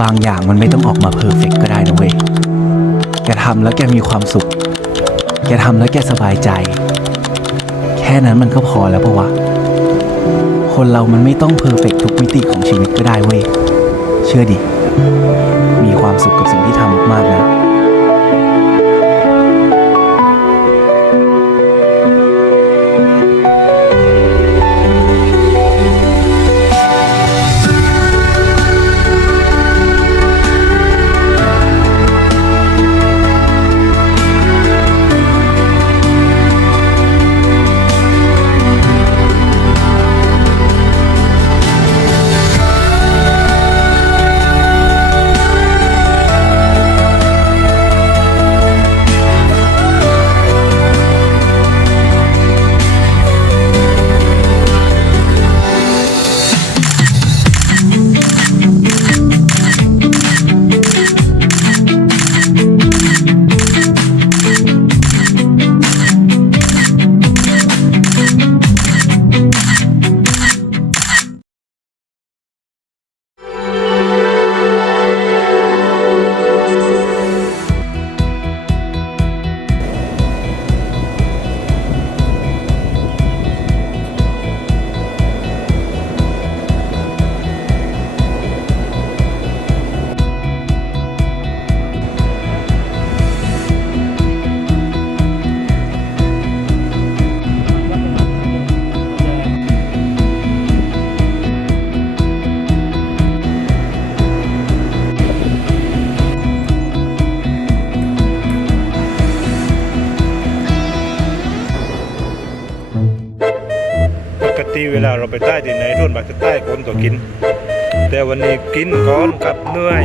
บางอย่างมันไม่ต้องออกมาเพอร์เฟกก็ได้นะเว้ย แกทำแล้วแกมีความสุข แกทำแล้วแกสบายใจ แค่นั้นมันก็พอแล้วปะวะ คนเรามันไม่ต้องเพอร์เฟกทุกมิติของชีวิตก็ได้เว้ย เชื่อดิ มีความสุขกับสิ่งที่ทำมากๆนะ ที่เวลาเราไปใต้ที่ไหนรุ่นบักจะใต้คนตัวกิน แต่วันนี้กินก้อนกับเหนื่อย